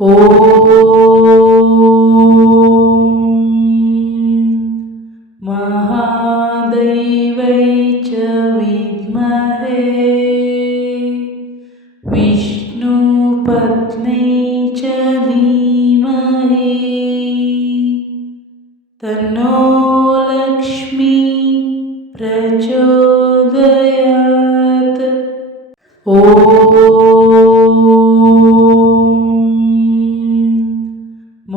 ಓಂ ಮಹಾದೈವೈ ಚ ವಿದ್ಮಹೇ ವಿಷ್ಣುಪತ್ನೇ ಚ ಧೀಮಹಿ ತನ್ನೋ ಲಕ್ಷ್ಮೀ ಪ್ರಚೋದಯಾತ್.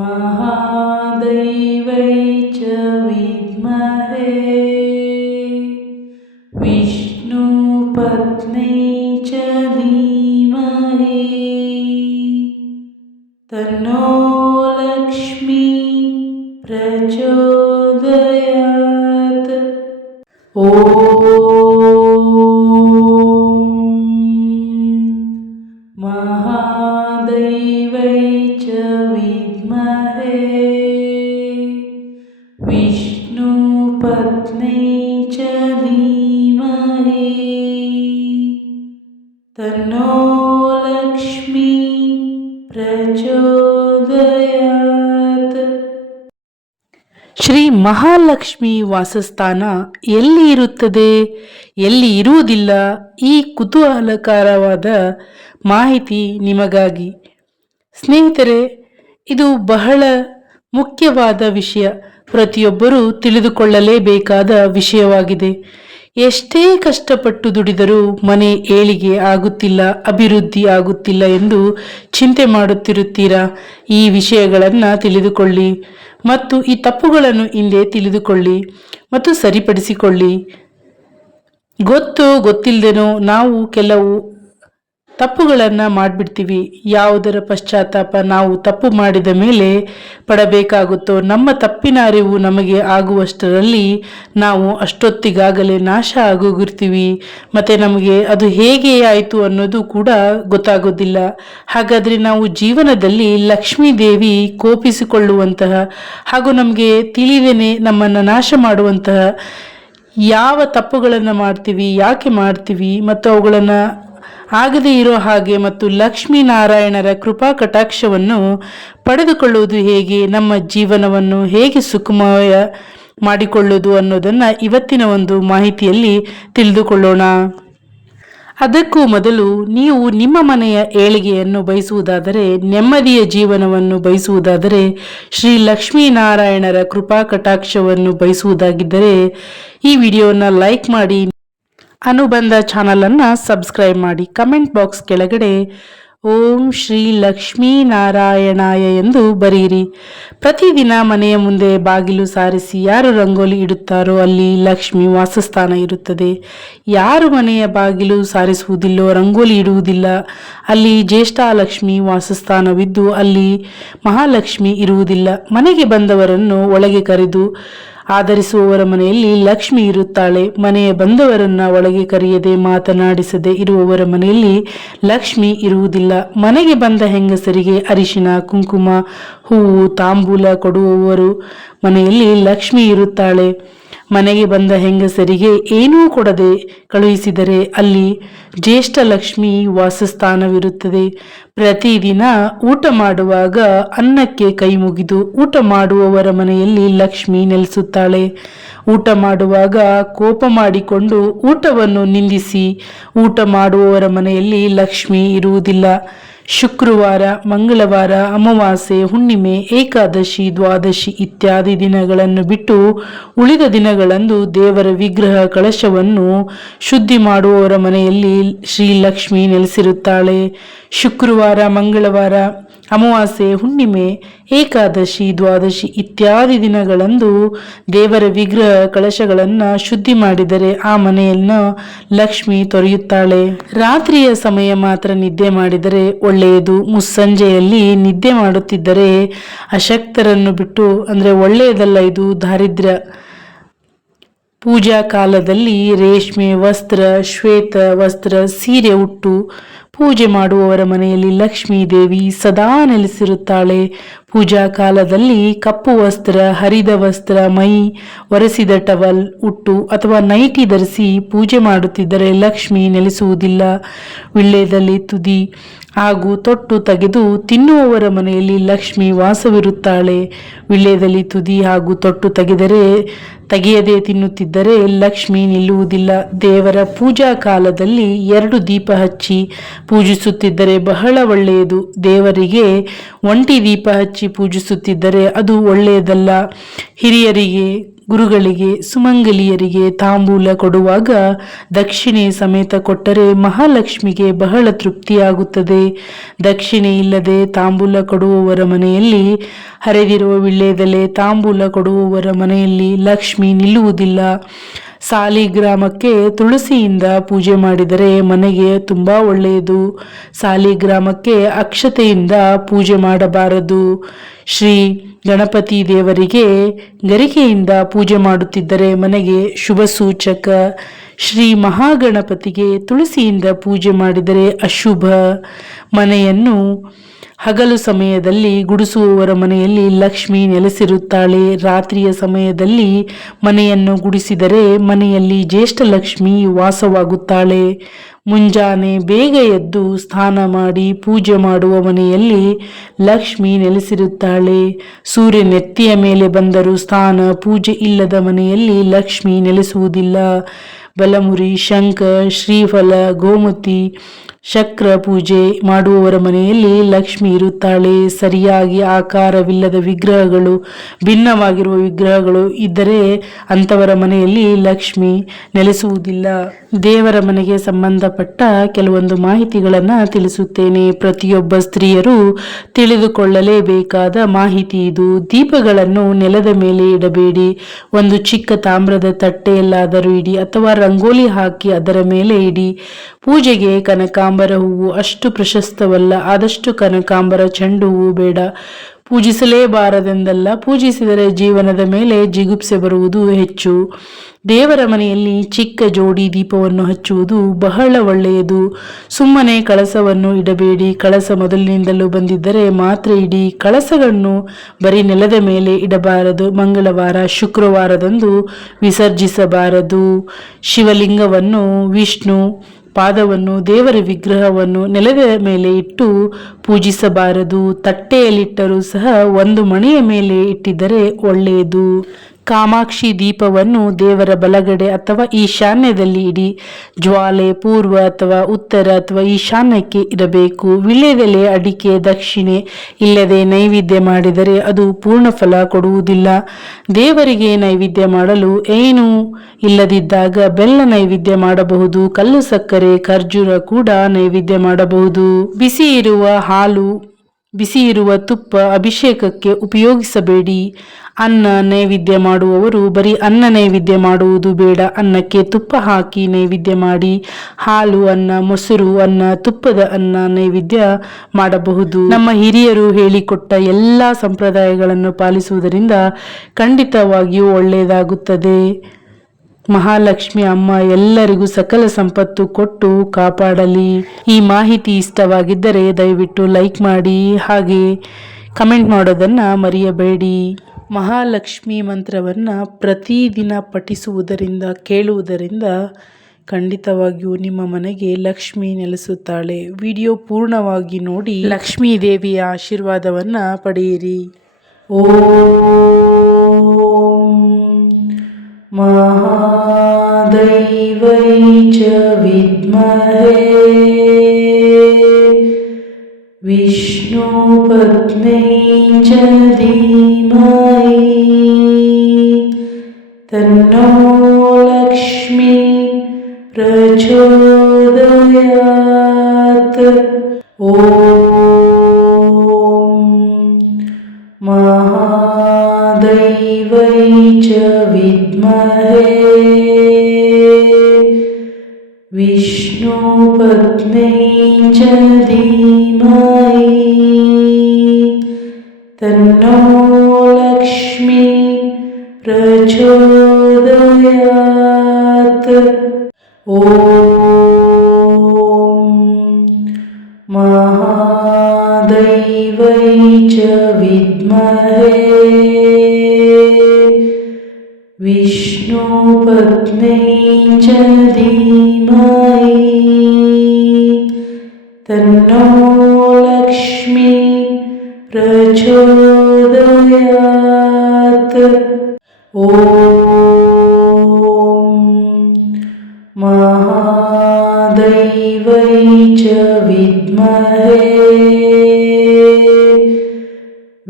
महादैवै च विद्महे विष्णुपत्नै च धीमहि तन्नो लक्ष्मी प्रचोदयात्. महादैवै च विद्महे विष्णुपत्नै च धीमहि तन्नो लक्ष्मी प्रचोदयात्. ಶ್ರೀ ಮಹಾಲಕ್ಷ್ಮಿ ವಾಸಸ್ಥಾನ ಎಲ್ಲಿ ಇರುತ್ತದೆ, ಎಲ್ಲಿ ಇರುವುದಿಲ್ಲ? ಈ ಕುತೂಹಲಕರವಾದ ಮಾಹಿತಿ ನಿಮಗಾಗಿ. ಸ್ನೇಹಿತರೆ, ಇದು ಬಹಳ ಮುಖ್ಯವಾದ ವಿಷಯ, ಪ್ರತಿಯೊಬ್ಬರೂ ತಿಳಿದುಕೊಳ್ಳಲೇಬೇಕಾದ ವಿಷಯವಾಗಿದೆ. ಎಷ್ಟೇ ಕಷ್ಟಪಟ್ಟು ದುಡಿದರೂ ಮನೆ ಏಳಿಗೆ ಆಗುತ್ತಿಲ್ಲ, ಅಭಿವೃದ್ಧಿ ಆಗುತ್ತಿಲ್ಲ ಎಂದು ಚಿಂತೆ ಮಾಡುತ್ತಿರುತ್ತೀರಾ? ಈ ವಿಷಯಗಳನ್ನು ತಿಳಿದುಕೊಳ್ಳಿ ಮತ್ತು ಈ ತಪ್ಪುಗಳನ್ನು ಹಿಂದೆ ತಿಳಿದುಕೊಳ್ಳಿ ಮತ್ತು ಸರಿಪಡಿಸಿಕೊಳ್ಳಿ. ಗೊತ್ತಿಲ್ಲದೇನೋ ನಾವು ಕೆಲವು ತಪ್ಪುಗಳನ್ನು ಮಾಡಿಬಿಡ್ತೀವಿ. ಯಾವುದರ ಪಶ್ಚಾತ್ತಾಪ ನಾವು ತಪ್ಪು ಮಾಡಿದ ಮೇಲೆ ಪಡಬೇಕಾಗುತ್ತೋ, ನಮ್ಮ ತಪ್ಪಿನ ಅರಿವು ನಮಗೆ ಆಗುವಷ್ಟರಲ್ಲಿ ನಾವು ಅಷ್ಟೊತ್ತಿಗಾಗಲೇ ನಾಶ ಆಗೋಗಿರ್ತೀವಿ. ಮತ್ತು ನಮಗೆ ಅದು ಹೇಗೆ ಆಯಿತು ಅನ್ನೋದು ಕೂಡ ಗೊತ್ತಾಗೋದಿಲ್ಲ. ಹಾಗಾದರೆ ನಾವು ಜೀವನದಲ್ಲಿ ಲಕ್ಷ್ಮೀ ದೇವಿ ಕೋಪಿಸಿಕೊಳ್ಳುವಂತಹ ಹಾಗೂ ನಮಗೆ ತಿಳಿದೇನೆ ನಮ್ಮನ್ನು ನಾಶ ಮಾಡುವಂತಹ ಯಾವ ತಪ್ಪುಗಳನ್ನು ಮಾಡ್ತೀವಿ, ಯಾಕೆ ಮಾಡ್ತೀವಿ ಮತ್ತು ಅವುಗಳನ್ನು ಆಗದೇ ಇರೋ ಹಾಗೆ ಮತ್ತು ಲಕ್ಷ್ಮೀನಾರಾಯಣರ ಕೃಪಾ ಕಟಾಕ್ಷವನ್ನು ಪಡೆದುಕೊಳ್ಳುವುದು ಹೇಗೆ, ನಮ್ಮ ಜೀವನವನ್ನು ಹೇಗೆ ಸುಖಮಯ ಮಾಡಿಕೊಳ್ಳುವುದು ಅನ್ನೋದನ್ನು ಇವತ್ತಿನ ಒಂದು ಮಾಹಿತಿಯಲ್ಲಿ ತಿಳಿದುಕೊಳ್ಳೋಣ. ಅದಕ್ಕೂ ಮೊದಲು ನೀವು ನಿಮ್ಮ ಮನೆಯ ಏಳಿಗೆಯನ್ನು ಬಯಸುವುದಾದರೆ, ನೆಮ್ಮದಿಯ ಜೀವನವನ್ನು ಬಯಸುವುದಾದರೆ, ಶ್ರೀ ಲಕ್ಷ್ಮೀನಾರಾಯಣರ ಕೃಪಾ ಕಟಾಕ್ಷವನ್ನು ಬಯಸುವುದಾಗಿದ್ದರೆ ಈ ವಿಡಿಯೋನ ಲೈಕ್ ಮಾಡಿ, ಅನುಬಂಧ ಚಾನಲನ್ನು ಸಬ್ಸ್ಕ್ರೈಬ್ ಮಾಡಿ. ಕಮೆಂಟ್ ಬಾಕ್ಸ್ ಕೆಳಗಡೆ ಓಂ ಶ್ರೀ ಲಕ್ಷ್ಮೀನಾರಾಯಣಾಯ ಎಂದು ಬರೆಯಿರಿ. ಪ್ರತಿದಿನ ಮನೆಯ ಮುಂದೆ ಬಾಗಿಲು ಸಾರಿಸಿ ಯಾರು ರಂಗೋಲಿ ಇಡುತ್ತಾರೋ ಅಲ್ಲಿ ಲಕ್ಷ್ಮಿ ವಾಸಸ್ಥಾನ ಇರುತ್ತದೆ. ಯಾರು ಮನೆಯ ಬಾಗಿಲು ಸಾರಿಸುವುದಿಲ್ಲೋ, ರಂಗೋಲಿ ಇಡುವುದಿಲ್ಲ, ಅಲ್ಲಿ ಜ್ಯೇಷ್ಠಲಕ್ಷ್ಮಿ ವಾಸಸ್ಥಾನವಿದ್ದು ಅಲ್ಲಿ ಮಹಾಲಕ್ಷ್ಮಿ ಇರುವುದಿಲ್ಲ. ಮನೆಗೆ ಬಂದವರನ್ನು ಒಳಗೆ ಕರೆದು ಆಧರಿಸುವವರ ಮನೆಯಲ್ಲಿ ಲಕ್ಷ್ಮಿ ಇರುತ್ತಾಳೆ. ಮನೆಯ ಬಂದವರನ್ನ ಒಳಗೆ ಕರೆಯದೆ ಮಾತನಾಡಿಸದೆ ಇರುವವರ ಮನೆಯಲ್ಲಿ ಲಕ್ಷ್ಮಿ ಇರುವುದಿಲ್ಲ. ಮನೆಗೆ ಬಂದ ಹೆಂಗಸರಿಗೆ ಅರಿಶಿನ, ಕುಂಕುಮ, ಹೂವು, ತಾಂಬೂಲ ಕೊಡುವವರು ಮನೆಯಲ್ಲಿ ಲಕ್ಷ್ಮಿ ಇರುತ್ತಾಳೆ. ಮನೆಗೆ ಬಂದ ಹೆಂಗಸರಿಗೆ ಏನೂ ಕೊಡದೆ ಕಳುಹಿಸಿದರೆ ಅಲ್ಲಿ ಜ್ಯೇಷ್ಠಲಕ್ಷ್ಮಿ ವಾಸಸ್ಥಾನವಿರುತ್ತದೆ. ಪ್ರತಿದಿನ ಊಟ ಮಾಡುವಾಗ ಅನ್ನಕ್ಕೆ ಕೈ ಮುಗಿದು ಊಟ ಮಾಡುವವರ ಮನೆಯಲ್ಲಿ ಲಕ್ಷ್ಮಿ ನೆಲೆಸುತ್ತಾಳೆ. ಊಟ ಮಾಡುವಾಗ ಕೋಪ ಮಾಡಿಕೊಂಡು ಊಟವನ್ನು ನಿಂದಿಸಿ ಊಟ ಮಾಡುವವರ ಮನೆಯಲ್ಲಿ ಲಕ್ಷ್ಮಿ ಇರುವುದಿಲ್ಲ. ಶುಕ್ರವಾರ, ಮಂಗಳವಾರ, ಅಮಾವಾಸ್ಯೆ, ಹುಣ್ಣಿಮೆ, ಏಕಾದಶಿ, ದ್ವಾದಶಿ ಇತ್ಯಾದಿ ದಿನಗಳನ್ನು ಬಿಟ್ಟು ಉಳಿದ ದಿನಗಳಂದು ದೇವರ ವಿಗ್ರಹ ಕಳಶವನ್ನು ಶುದ್ಧಿ ಮಾಡುವವರ ಮನೆಯಲ್ಲಿ ಶ್ರೀ ಲಕ್ಷ್ಮಿ ನೆಲೆಸಿರುತ್ತಾಳೆ. ಶುಕ್ರವಾರ, ಮಂಗಳವಾರ, ಅಮಾವಾಸ್ಯೆ, ಹುಣ್ಣಿಮೆ, ಏಕಾದಶಿ, ದ್ವಾದಶಿ ಇತ್ಯಾದಿ ದಿನಗಳಂದು ದೇವರ ವಿಗ್ರಹ ಕಳಶಗಳನ್ನು ಶುದ್ಧಿ ಮಾಡಿದರೆ ಆ ಮನೆಯನ್ನು ಲಕ್ಷ್ಮಿ ತೊರೆಯುತ್ತಾಳೆ. ರಾತ್ರಿಯ ಸಮಯ ಮಾತ್ರ ನಿದ್ದೆ ಮಾಡಿದರೆ ಒಳ್ಳೆಯದು. ಮುಸ್ಸಂಜೆಯಲ್ಲಿ ನಿದ್ದೆ ಮಾಡುತ್ತಿದ್ದರೆ ಅಶಕ್ತರನ್ನು ಬಿಟ್ಟು, ಅಂದರೆ ಒಳ್ಳೆಯದಲ್ಲ, ಇದು ದಾರಿದ್ರ್ಯ. ಪೂಜಾ ಕಾಲದಲ್ಲಿ ರೇಷ್ಮೆ ವಸ್ತ್ರ, ಶ್ವೇತ ವಸ್ತ್ರ, ಸೀರೆ ಉಟ್ಟು ಪೂಜೆ ಮಾಡುವವರ ಮನೆಯಲ್ಲಿ ಲಕ್ಷ್ಮೀ ದೇವಿ ಸದಾ ನೆಲೆಸಿರುತ್ತಾಳೆ. ಪೂಜಾ ಕಾಲದಲ್ಲಿ ಕಪ್ಪು ವಸ್ತ್ರ, ಹರಿದ ವಸ್ತ್ರ, ಮೈ ಒರೆಸಿದ ಟವಲ್ ಉಟ್ಟು ಅಥವಾ ನೈಟಿ ಧರಿಸಿ ಪೂಜೆ ಮಾಡುತ್ತಿದ್ದರೆ ಲಕ್ಷ್ಮಿ ನೆಲೆಸುವುದಿಲ್ಲ. ವಿಳ್ಯದಲ್ಲಿ ತುದಿ ಹಾಗೂ ತೊಟ್ಟು ತೆಗೆದು ತಿನ್ನುವವರ ಮನೆಯಲ್ಲಿ ಲಕ್ಷ್ಮಿ ವಾಸವಿರುತ್ತಾಳೆ. ವಿಳ್ಯದಲ್ಲಿ ತುದಿ ಹಾಗೂ ತೊಟ್ಟು ತೆಗೆಯದೆ ತಿನ್ನುತ್ತಿದ್ದರೆ ಲಕ್ಷ್ಮಿ ನಿಲ್ಲುವುದಿಲ್ಲ. ದೇವರ ಪೂಜಾ ಕಾಲದಲ್ಲಿ 2 ದೀಪ ಹಚ್ಚಿ ಪೂಜಿಸುತ್ತಿದ್ದರೆ ಬಹಳ ಒಳ್ಳೆಯದು. ದೇವರಿಗೆ ಒಂಟಿ ದೀಪ ಹಚ್ಚಿ ಪೂಜಿಸುತ್ತಿದ್ದರೆ ಅದು ಒಳ್ಳೆಯದಲ್ಲ. ಹಿರಿಯರಿಗೆ, ಗುರುಗಳಿಗೆ, ಸುಮಂಗಲಿಯರಿಗೆ ತಾಂಬೂಲ ಕೊಡುವಾಗ ದಕ್ಷಿಣೆ ಸಮೇತ ಕೊಟ್ಟರೆ ಮಹಾಲಕ್ಷ್ಮಿಗೆ ಬಹಳ ತೃಪ್ತಿಯಾಗುತ್ತದೆ. ದಕ್ಷಿಣೆ ಇಲ್ಲದೆ ತಾಂಬೂಲ ಕೊಡುವವರ ಮನೆಯಲ್ಲಿ, ಹರಿದಿರುವ ವಿಳ್ಯದೆಲೆ ತಾಂಬೂಲ ಕೊಡುವವರ ಮನೆಯಲ್ಲಿ ಲಕ್ಷ್ಮಿ ನಿಲ್ಲುವುದಿಲ್ಲ. ಸಾಲಿಗ್ರಾಮಕ್ಕೆ ತುಳಸಿಯಿಂದ ಪೂಜೆ ಮಾಡಿದರೆ ಮನೆಗೆ ತುಂಬ ಒಳ್ಳೆಯದು. ಸಾಲಿಗ್ರಾಮಕ್ಕೆ ಅಕ್ಷತೆಯಿಂದ ಪೂಜೆ ಮಾಡಬಾರದು. ಶ್ರೀ ಗಣಪತಿ ದೇವರಿಗೆ ಗರಿಕೆಯಿಂದ ಪೂಜೆ ಮಾಡುತ್ತಿದ್ದರೆ ಮನೆಗೆ ಶುಭ ಸೂಚಕ. ಶ್ರೀ ಮಹಾಗಣಪತಿಗೆ ತುಳಸಿಯಿಂದ ಪೂಜೆ ಮಾಡಿದರೆ ಅಶುಭ. ಮನೆಯನ್ನು ಹಗಲು ಸಮಯದಲ್ಲಿ ಗುಡಿಸುವವರ ಮನೆಯಲ್ಲಿ ಲಕ್ಷ್ಮಿ ನೆಲೆಸಿರುತ್ತಾಳೆ. ರಾತ್ರಿಯ ಸಮಯದಲ್ಲಿ ಮನೆಯನ್ನು ಗುಡಿಸಿದರೆ ಮನೆಯಲ್ಲಿ ಜ್ಯೇಷ್ಠ ಲಕ್ಷ್ಮಿ ವಾಸವಾಗುತ್ತಾಳೆ. ಮುಂಜಾನೆ ಬೇಗ ಎದ್ದು ಸ್ನಾನ ಮಾಡಿ ಪೂಜೆ ಮಾಡುವ ಮನೆಯಲ್ಲಿ ಲಕ್ಷ್ಮಿ ನೆಲೆಸಿರುತ್ತಾಳೆ. ಸೂರ್ಯ ನೆತ್ತಿಯ ಮೇಲೆ ಬಂದರೂ ಸ್ನಾನ ಪೂಜೆ ಇಲ್ಲದ ಮನೆಯಲ್ಲಿ ಲಕ್ಷ್ಮಿ ನೆಲೆಸುವುದಿಲ್ಲ. ಬಲಮುರಿ, ಶಂಖ, ಶ್ರೀಫಲ, ಗೋಮತಿ, ಶಕ್ರ ಪೂಜೆ ಮಾಡುವವರ ಮನೆಯಲ್ಲಿ ಲಕ್ಷ್ಮಿ ಇರುತ್ತಾಳೆ. ಸರಿಯಾಗಿ ಆಕಾರವಿಲ್ಲದ ವಿಗ್ರಹಗಳು, ಭಿನ್ನವಾಗಿರುವ ವಿಗ್ರಹಗಳು ಇದ್ದರೆ ಅಂಥವರ ಮನೆಯಲ್ಲಿ ಲಕ್ಷ್ಮಿ ನೆಲೆಸುವುದಿಲ್ಲ. ದೇವರ ಮನೆಗೆ ಸಂಬಂಧಪಟ್ಟ ಕೆಲವೊಂದು ಮಾಹಿತಿಗಳನ್ನು ತಿಳಿಸುತ್ತೇನೆ. ಪ್ರತಿಯೊಬ್ಬ ಸ್ತ್ರೀಯರು ತಿಳಿದುಕೊಳ್ಳಲೇಬೇಕಾದ ಮಾಹಿತಿ ಇದು. ದೀಪಗಳನ್ನು ನೆಲದ ಮೇಲೆ ಇಡಬೇಡಿ. ಒಂದು ಚಿಕ್ಕ ತಾಮ್ರದ ತಟ್ಟೆಯಲ್ಲಾದರೂ ಇಡಿ ಅಥವಾ ರಂಗೋಲಿ ಹಾಕಿ ಅದರ ಮೇಲೆ ಇಡಿ. ಪೂಜೆಗೆ ಕನಕಾಂಬರ ಹೂವು ಅಷ್ಟು ಪ್ರಶಸ್ತವಲ್ಲ. ಆದಷ್ಟು ಕನಕಾಂಬರ, ಚೆಂಡು ಹೂವು ಬೇಡ. ಪೂಜಿಸಲೇಬಾರದೆಂದಲ್ಲ, ಪೂಜಿಸಿದರೆ ಜೀವನದ ಮೇಲೆ ಜಿಗುಪ್ಸೆ ಬರುವುದು ಹೆಚ್ಚು. ದೇವರ ಮನೆಯಲ್ಲಿ ಚಿಕ್ಕ ಜೋಡಿ ದೀಪವನ್ನು ಹಚ್ಚುವುದು ಬಹಳ ಒಳ್ಳೆಯದು. ಸುಮ್ಮನೆ ಕಳಸವನ್ನು ಇಡಬೇಡಿ. ಕಳಸ ಮೊದಲಿನಿಂದಲೂ ಬಂದಿದ್ದರೆ ಮಾತ್ರ ಇಡಿ. ಕಳಸಗಳನ್ನು ಬರೀ ನೆಲದ ಮೇಲೆ ಇಡಬಾರದು. ಮಂಗಳವಾರ, ಶುಕ್ರವಾರದಂದು ವಿಸರ್ಜಿಸಬಾರದು. ಶಿವಲಿಂಗವನ್ನು, ವಿಷ್ಣು ಪಾದವನ್ನು, ದೇವರ ವಿಗ್ರಹವನ್ನು ನೆಲದ ಮೇಲೆ ಇಟ್ಟು ಪೂಜಿಸಬಾರದು. ತಟ್ಟೆಯಲ್ಲಿಟ್ಟರೂ ಸಹ ಒಂದು ಮಣೆಯ ಮೇಲೆ ಇಟ್ಟಿದ್ದರೆ ಒಳ್ಳೆಯದು. ಕಾಮಾಕ್ಷಿ ದೀಪವನ್ನು ದೇವರ ಬಲಗಡೆ ಅಥವಾ ಈಶಾನ್ಯದಲ್ಲಿ ಇಡಿ. ಜ್ವಾಲೆ ಪೂರ್ವ ಅಥವಾ ಉತ್ತರ ಅಥವಾ ಈಶಾನ್ಯಕ್ಕೆ ಇರಬೇಕು. ವಿಳ್ಯದೆಲೆ, ಅಡಿಕೆ, ದಕ್ಷಿಣೆ ಇಲ್ಲದೆ ನೈವೇದ್ಯ ಮಾಡಿದರೆ ಅದು ಪೂರ್ಣ ಫಲ ಕೊಡುವುದಿಲ್ಲ. ದೇವರಿಗೆ ನೈವೇದ್ಯ ಮಾಡಲು ಏನೂ ಇಲ್ಲದಿದ್ದಾಗ ಬೆಲ್ಲ ನೈವೇದ್ಯ ಮಾಡಬಹುದು. ಕಲ್ಲು ಸಕ್ಕರೆ, ಖರ್ಜೂರ ಕೂಡ ನೈವೇದ್ಯ ಮಾಡಬಹುದು. ಬಿಸಿ ಇರುವ ಹಾಲು, ಬಿಸಿ ಇರುವ ತುಪ್ಪ ಅಭಿಷೇಕಕ್ಕೆ ಉಪಯೋಗಿಸಬೇಡಿ. ಅನ್ನ ನೈವೇದ್ಯ ಮಾಡುವವರು ಬರೀ ಅನ್ನ ನೈವೇದ್ಯ ಮಾಡುವುದು ಬೇಡ. ಅನ್ನಕ್ಕೆ ತುಪ್ಪ ಹಾಕಿ ನೈವೇದ್ಯ ಮಾಡಿ. ಹಾಲು ಅನ್ನ, ಮೊಸರು ಅನ್ನ, ತುಪ್ಪದ ಅನ್ನ ನೈವೇದ್ಯ ಮಾಡಬಹುದು. ನಮ್ಮ ಹಿರಿಯರು ಹೇಳಿಕೊಟ್ಟ ಎಲ್ಲ ಸಂಪ್ರದಾಯಗಳನ್ನು ಪಾಲಿಸುವುದರಿಂದ ಖಂಡಿತವಾಗಿಯೂ ಒಳ್ಳೆಯದಾಗುತ್ತದೆ. ಮಹಾಲಕ್ಷ್ಮಿ ಅಮ್ಮ ಎಲ್ಲರಿಗೂ ಸಕಲ ಸಂಪತ್ತು ಕೊಟ್ಟು ಕಾಪಾಡಲಿ. ಈ ಮಾಹಿತಿ ಇಷ್ಟವಾಗಿದ್ದರೆ ದಯವಿಟ್ಟು ಲೈಕ್ ಮಾಡಿ, ಹಾಗೆ ಕಮೆಂಟ್ ಮಾಡೋದನ್ನು ಮರೆಯಬೇಡಿ. ಮಹಾಲಕ್ಷ್ಮಿ ಮಂತ್ರವನ್ನು ಪ್ರತಿದಿನ ಪಠಿಸುವುದರಿಂದ, ಕೇಳುವುದರಿಂದ ಖಂಡಿತವಾಗಿಯೂ ನಿಮ್ಮ ಮನೆಗೆ ಲಕ್ಷ್ಮಿ ನೆಲೆಸುತ್ತಾಳೆ. ವಿಡಿಯೋ ಪೂರ್ಣವಾಗಿ ನೋಡಿ ಲಕ್ಷ್ಮೀ ದೇವಿಯ ಆಶೀರ್ವಾದವನ್ನು ಪಡೆಯಿರಿ. ಓಂ ಮಹಾದೈವೈ ಚ ವಿದ್ಮಹೇ ವಿಷ್ಣುಪತ್ನೇ ಚ ಧೀಮಹಿ ತನ್ನೋ ಲಕ್ಷ್ಮೀ ಪ್ರಚೋದಯಾತ್. ಓಂ ಮಹಾದೈವೈ ಚ ವಿದ್ಮಹೇ ವಿಷ್ಣುಪತ್ನೇ ಚ ಧೀಮಹಿ ತನ್ನೋ ಲಕ್ಷ್ಮೀ ಪ್ರಚೋದಯಾತ್. ಓಂ च विद्महे विष्णुपत्न्यै च धीमहि तन्नो लक्ष्मी प्रचोदयात्। ॐ महादेव्यै च विद्महे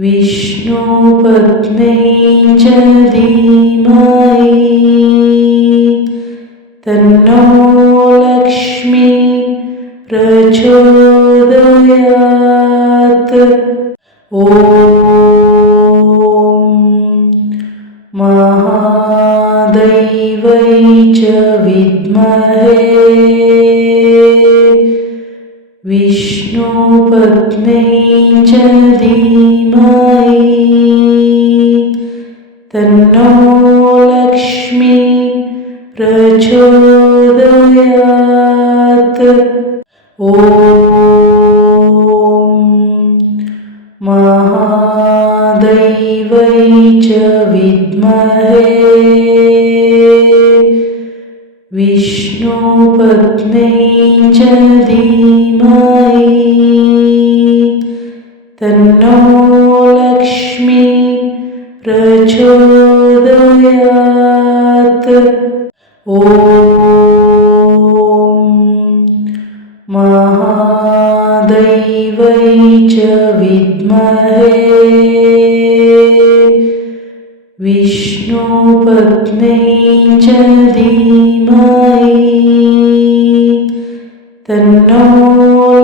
विष्णुपत्न्यै च धीमहि तन्नो लक्ष्मी प्रचोदयात्। ॐ महादेव्यै च विद्महे विष्णुपत्न्यै च धीमहि तन्नो लक्ष्मी प्रचोदयात्। ॐ महादेव्यै च विद्महे विष्णुपत्न्यै च धीमहि तन्नो लक्ष्मी प्रचोदयात्। ॐ महादेव्यै च विद्महे विष्णुपत्न्यै च धीमहि तन्नो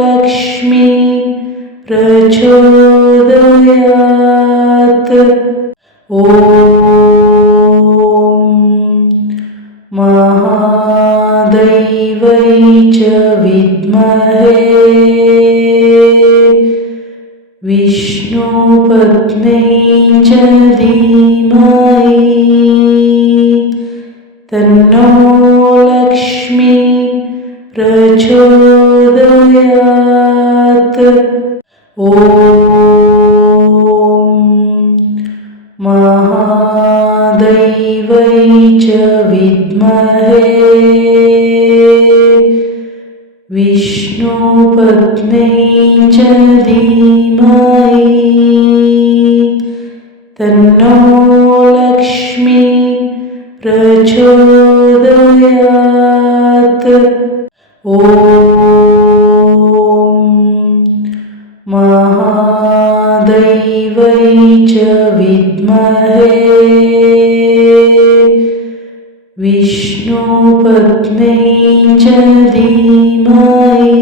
लक्ष्मी प्रचोदयात्। ॐ महादेव्यै च विद्महे विष्णुपत्न्यै च धीमहि तन्नो लक्ष्मी प्रचोदयात्। ॐ महादेव्यै च विद्महे विष्णुपत्न्यै च धीमहि तन्नो लक्ष्मी प्रचोदयात्। ॐ महादेव्यै च विद्महे विष्णुपत्न्यै च धीमहि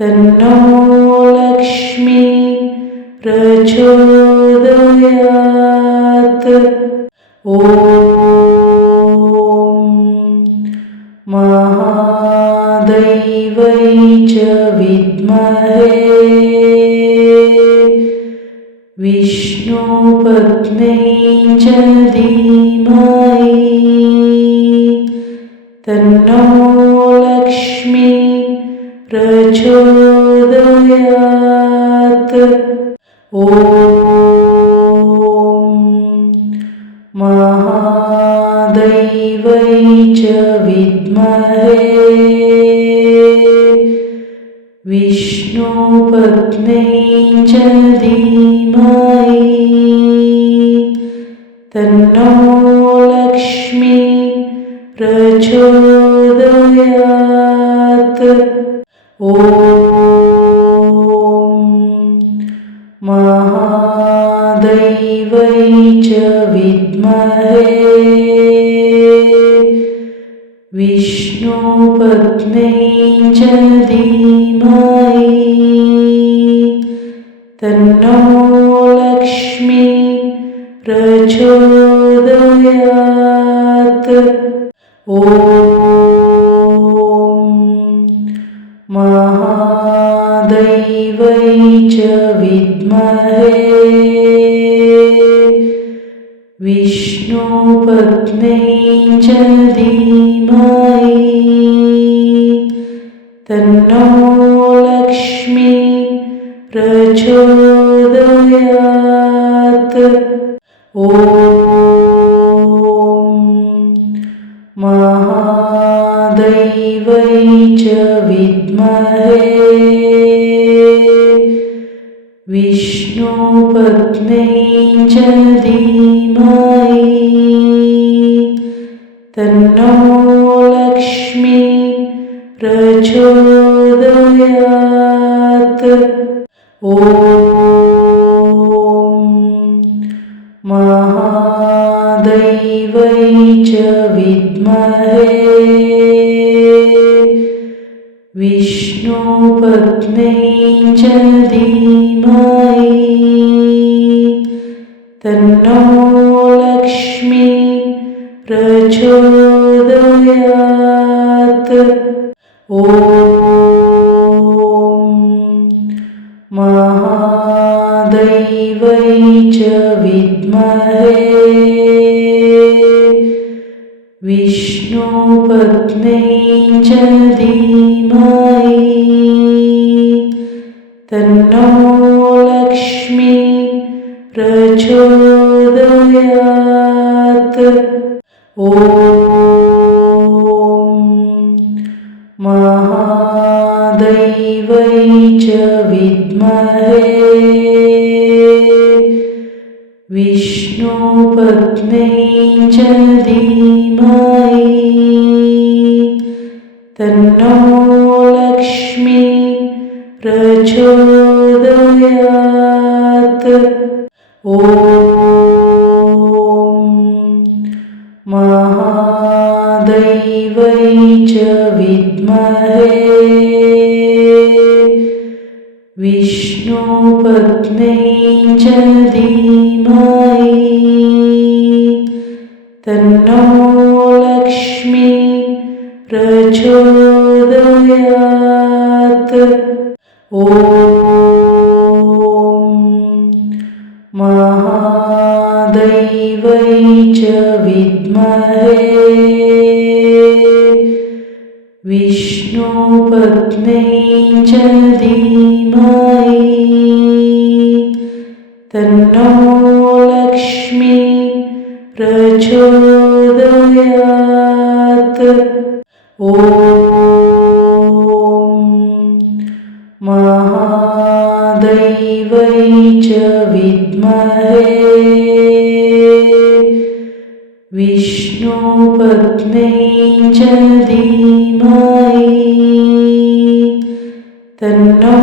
तन्नो लक्ष्मी प्रचोदयात्। ॐ महादेव्यै च विद्महे विष्णुपत्न्यै च धीमहि तन्नो लक्ष्मी प्रचोदयात्। ॐ महादेव्यै च विद्महे विष्णुपत्न्यै च धीमहि तन्नो लक्ष्मी प्रचोदयात्। ॐ महादेव्यै च विद्महे विष्णुपत्न्यै च धीमहि तन्नो लक्ष्मी प्रचोदयात्। ॐ महादेव्यै च विद्महे विष्णुपत्न्यै च धीमहि तन्नो लक्ष्मी प्रचोदयात्। ॐ महादैवै च विद्महे विष्णुपत्न्यै च धीमहि तन्नो लक्ष्मी प्रचोदयात्। ॐ महादैवै च विद्महे विष्णुपत्न्यै च धीमहि तन्नो लक्ष्मी प्रचोदयात्। ॐ महादैवै च विद्महे विष्णुपत्न्यै च धीमहि तन्नो लक्ष्मी प्रचोदयात्। ॐ महादैवै च विद्महे विष्णुपत्न्यै च धीमहि तन्नो लक्ष्मी प्रचोदयात्। ॐ महादैवै च विद्महे विष्णुपत्न्यै च धीमहि तन्नो लक्ष्मी प्रचोदयात्। ॐ महादैवै च विद्महे विष्णुपत्न्यै च धीमहि तन्नो लक्ष्मी प्रचोदयात्। ॐ महादैवै च विद्महे विष्णुपत्न्यै च धीमहि तन्नो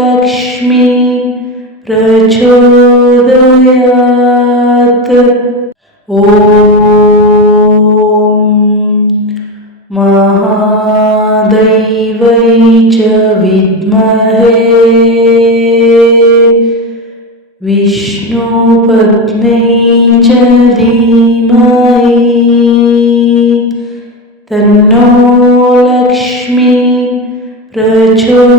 लक्ष्मी प्रचोदयात्। ॐ महादैवै च विद्महे विष्णुपत्न्यै च धीमहि तन्नो लक्ष्मी प्रचोदयात्।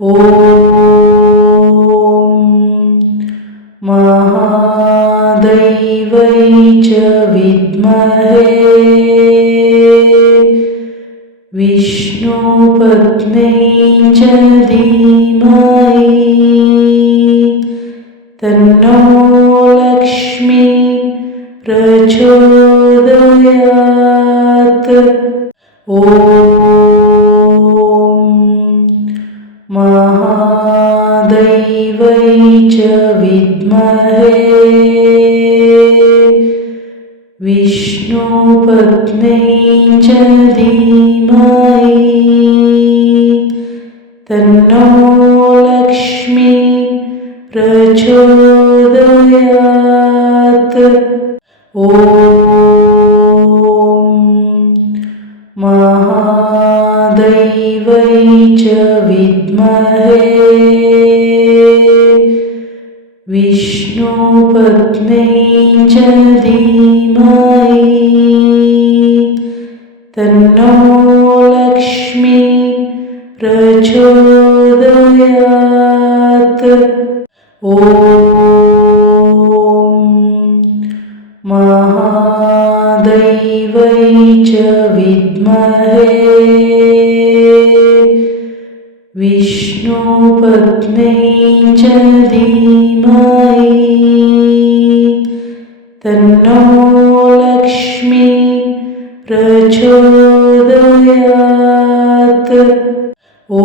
ॐ महादैवै च विद्महे विष्णुपत्न्यै च धीमहि तन्नो लक्ष्मी प्रचोदयात्। ॐ महादैवै च विद्महे विष्णुपत्न्यै च धीमहि तन्नो लक्ष्मी प्रचोदयात्। ॐ महादैवै च विद्महे विष्णुपत्न्यै च धीमहि तन्नो लक्ष्मी प्रचोदयात्। ॐ महादैवै च विद्महे विष्णुपत्न्यै च धीमहि तन्नो लक्ष्मी प्रचोदयात्। ॐ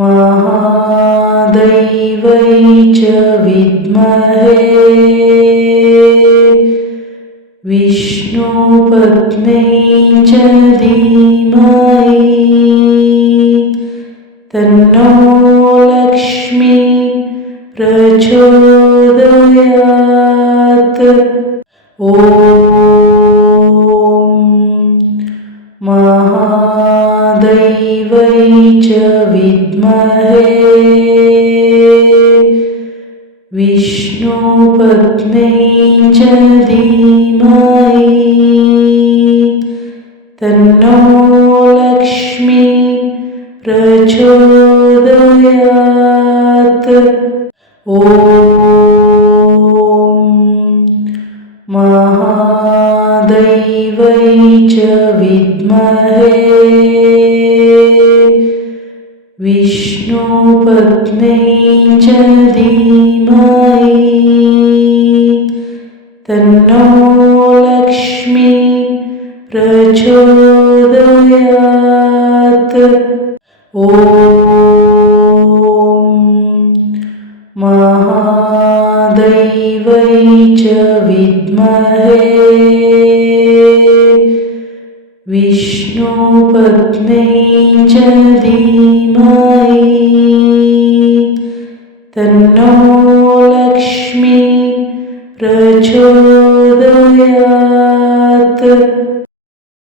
महादैवै च विद्महे विष्णुपत्न्यै च धीमहि तन्नो लक्ष्मी प्रचोदयात्। ॐ महादैवै च विद्महे विष्णुपत्न्यै च धीमहि तन्नो लक्ष्मी प्रचोदयात्। ॐ महादैवै च विद्महे विष्णुपत्न्यै च धीमहि तन्नो लक्ष्मी प्रचोदयात्। ॐ महादैवै च विद्महे विष्णुपत्न्यै च धीमहि तन्नो